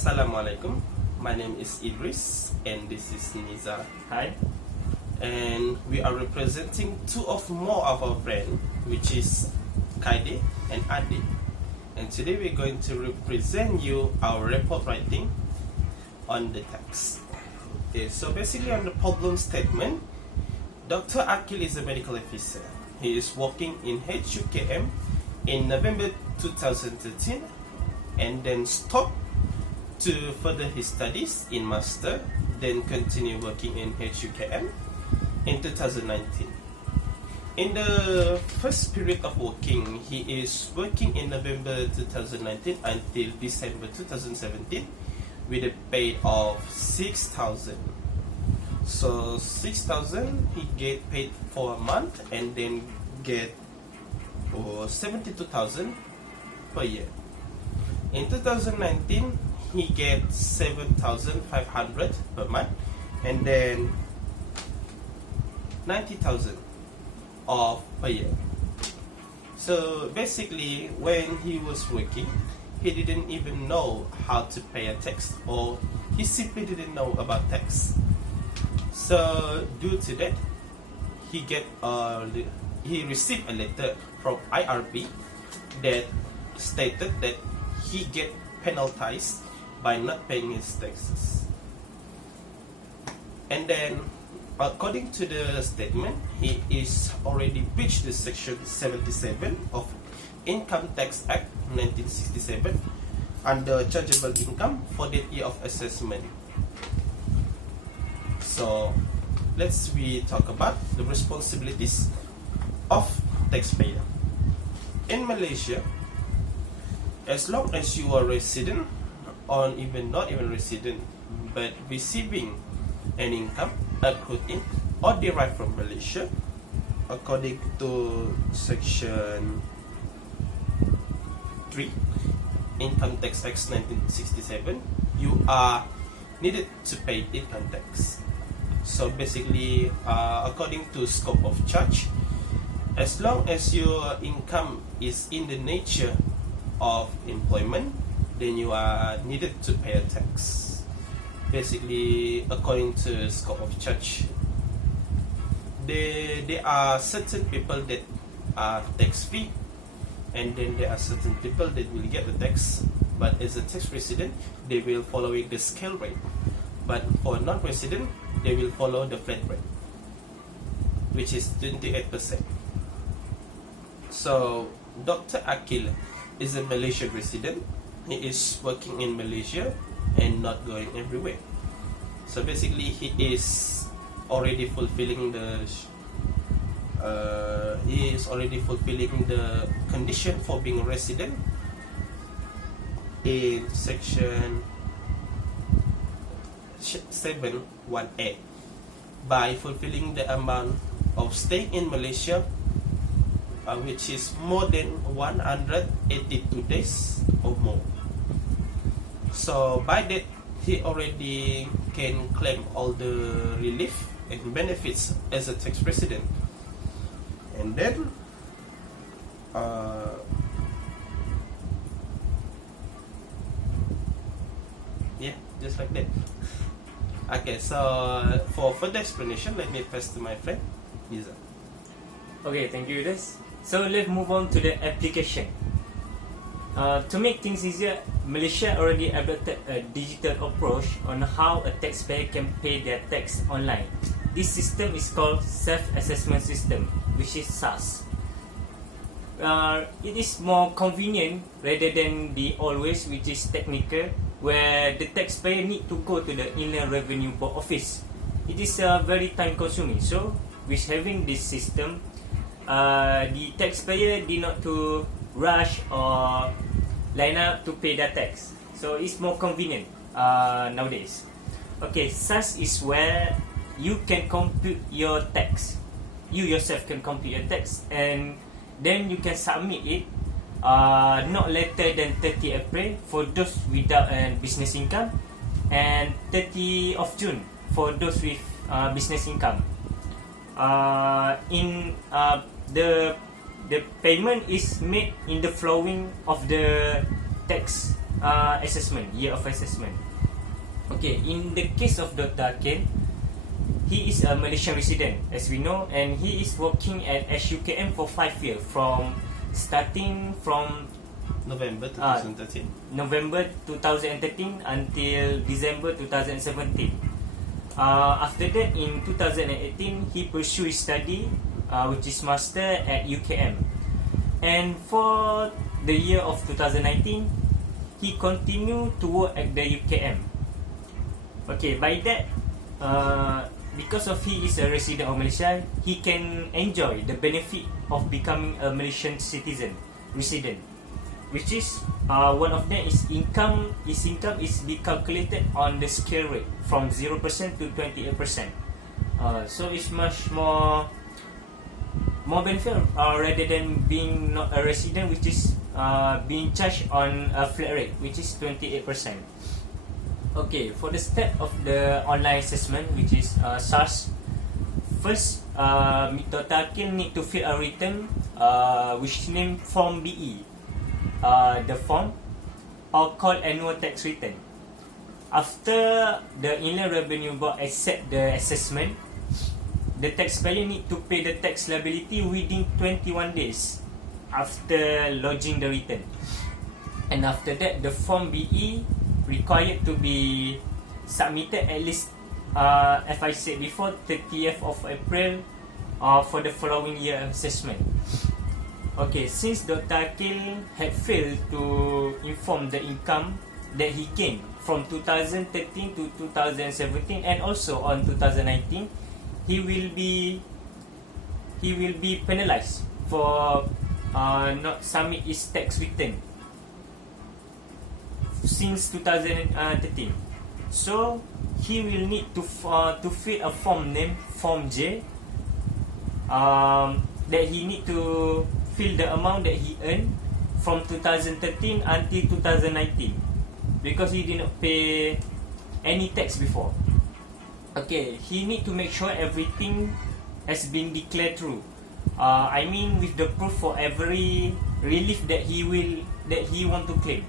Assalamualaikum. My name is Idris and this is Niza. Hi. And we are representing two of more of our friends, which is Kaide and Ade. And today we're going to represent you our report writing on the text. Okay, so basically on the problem statement, Dr. Akil is a medical officer. He is working in HUKM in November 2013 and then stopped to further his studies in master, then continue working in HUKM in 2019. In the first period of working, he is working in November 2019 until December 2017 with a pay of 6,000. So 6,000 he get paid for a month and then get 72,000 per year. In 2019 he gets 7,500 per month and then 90,000 of per year. So basically when he was working, he didn't even know how to pay a tax, or he simply didn't know about tax. So due to that, he received a letter from IRB that stated that he get penalized by not paying his taxes. And then according to the statement, he is already breached the section 77 of Income Tax Act 1967 under chargeable income for that year of assessment. So let's talk about the responsibilities of taxpayer. In Malaysia, as long as you are resident or even not even resident but receiving an income accrued in or derived from Malaysia, according to section 3 Income Tax Act 1967, you are needed to pay income tax. So basically, according to scope of charge, as long as your income is in the nature of employment, then you are needed to pay a tax. Basically, according to scope of charge, there are certain people that are tax free, and then there are certain people that will get the tax, but as a tax resident, they will following the scale rate. But for non-resident, they will follow the flat rate, which is 28%. So Dr. Akil is a Malaysian resident. He is working in Malaysia and not going everywhere. So basically, he is already fulfilling the condition for being a resident in section 7(1)(a) by fulfilling the amount of stay in Malaysia, which is more than 182 days or more. So by that, he already can claim all the relief and benefits as a tax resident. And then yeah, just like that. Okay, so for further explanation, let me pass to my friend Niza. Okay, thank you, Idris. So let's move on to the application. To make things easier, Malaysia already adopted a digital approach on how a taxpayer can pay their tax online. This system is called Self-Assessment System, which is SAS. It is more convenient rather than the old ways, which is technical, where the taxpayer need to go to the Inland Revenue Board office. It is very time consuming. So with having this system, the taxpayer did not to rush or line up to pay their tax. So it's more convenient nowadays. Okay, SAS is where you can compute your tax. You yourself can compute your tax, and then you can submit it not later than 30 April for those without a business income, and 30 of June for those with business income. The payment is made in the flowing of the tax assessment, year of assessment. Okay, in the case of Dr. Akil, he is a Malaysian resident, as we know, and he is working at SUKM for 5 years, starting from November 2013. November 2013 until December 2017. After that, in 2018, he pursued his study, which is master at UKM. And for the year of 2019, he continued to work at the UKM. Okay, by that, because of he is a resident of Malaysia, he can enjoy the benefit of becoming a Malaysian citizen, resident, which is one of them is income. His income is be calculated on the scale rate from 0% to 28%. So it's much more benefit rather than being not a resident, which is being charged on a flat rate, which is 28%. Okay, for the step of the online assessment, which is SARS, first, Dr. Akil need to fill a return, which name Form BE. The form or called annual tax return. After the Inland Revenue Board accept the assessment, the taxpayer need to pay the tax liability within 21 days after lodging the return. And after that, the Form BE required to be submitted at least, as I said before, 30th of April for the following year assessment. Okay, since Dr. Akil had failed to inform the income that he gained from 2013 to 2017 and also on 2019, he will be penalized for not submit his tax return since 2013. So he will need to fill a form named Form J, that he need to fill the amount that he earned from 2013 until 2019, because he did not pay any tax before. Okay, he need to make sure everything has been declared true. I mean, with the proof for every relief that he want to claim.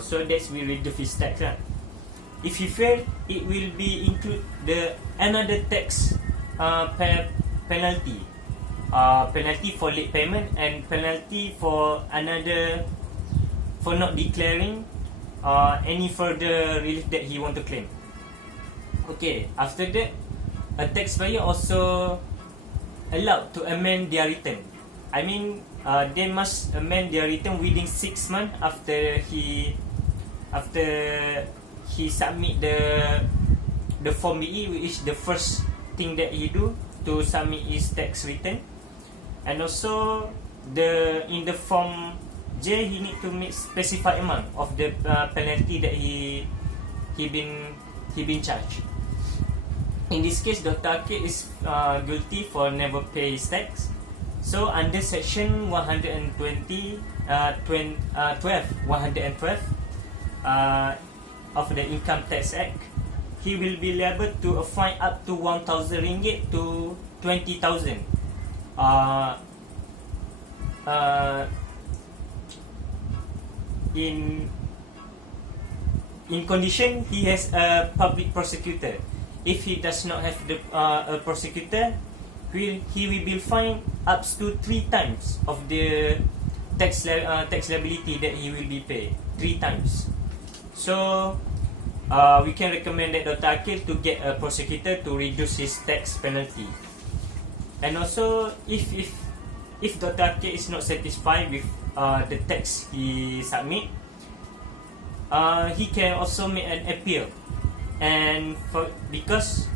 So that's will reduce his tax. If he fail, it will be include the another tax penalty. Penalty for late payment and penalty for not declaring any further relief that he want to claim. Okay, after that, a taxpayer also allowed to amend their return. I mean, they must amend their return within 6 months after he submit the Form BE, which is the first thing that he do to submit his tax return. And also in the Form J, he need to make specified amount of the penalty that he been charged. In this case, Dr. Akil is guilty for never pay his tax. So under section 112 of the Income Tax Act, he will be liable to a fine up to 1,000 ringgit to 20,000. In condition he has a public prosecutor. If he does not have a prosecutor, he will be fined up to 3 times of the tax liability that he will be paid. 3 times. So we can recommend that Dr. Akil to get a prosecutor to reduce his tax penalty. And also, if Dr. Akil is not satisfied with the tax he submit, he can also make an appeal. And because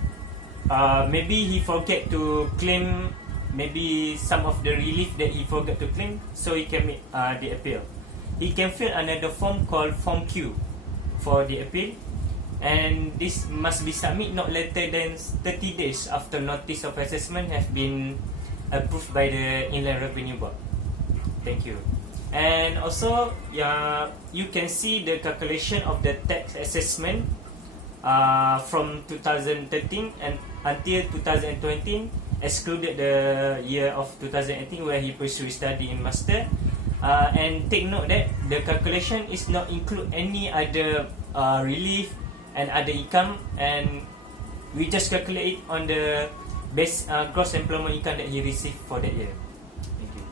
maybe he forget to claim maybe some of the relief that he forgot to claim, so he can make the appeal. He can fill another form called Form Q for the appeal, and this must be submitted not later than 30 days after notice of assessment has been approved by the Inland Revenue Board. Thank you. And also, you can see the calculation of the tax assessment from 2013 and until 2020, excluded the year of 2018 where he pursued study in master. And take note that the calculation is not include any other relief and other income, and we just calculate it on the base gross employment income that he received for that year. Thank you.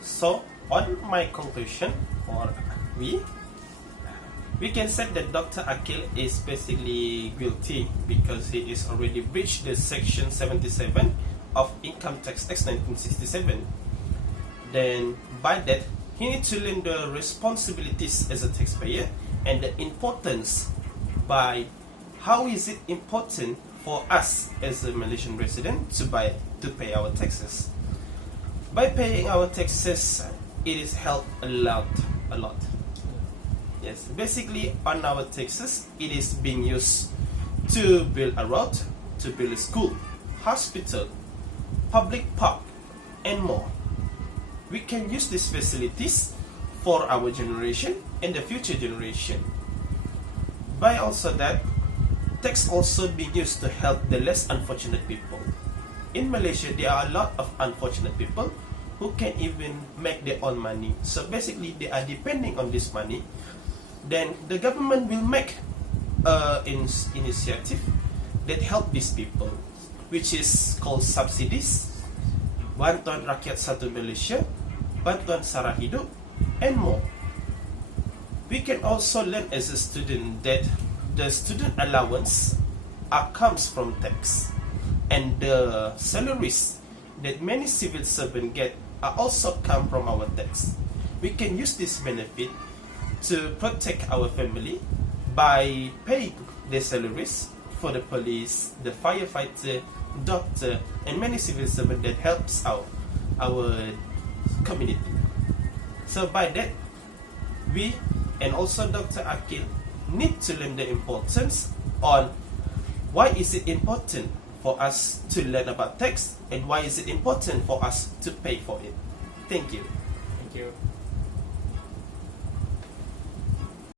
So, on my conclusion, or we can say that Dr. Akil is basically guilty because he is already breached the Section 77 of Income Tax Act 1967. Then, by that, he needs to learn the responsibilities as a taxpayer and the importance by how is it important for us as a Malaysian resident to pay our taxes. By paying our taxes, it is helped a lot. Yes, basically on our taxes, it is being used to build a road, to build a school, hospital, public park, and more. We can use these facilities for our generation and the future generation. By also that, tax also being used to help the less unfortunate people. In Malaysia, there are a lot of unfortunate people who can't even make their own money. So basically, they are depending on this money. Then the government will make an initiative that help these people, which is called subsidies, Bantuan Rakyat Satu Malaysia, Bantuan Sara Hidup, and more. We can also learn as a student that the student allowance comes from tax, and the salaries that many civil servants get are also come from our tax. We can use this benefit to protect our family by paying their salaries for the police, the firefighter, doctor, and many civil servants that helps our community. So by that, we and also Dr. Akil need to learn the importance on why is it important for us to learn about tax and why is it important for us to pay for it. Thank you. Thank you.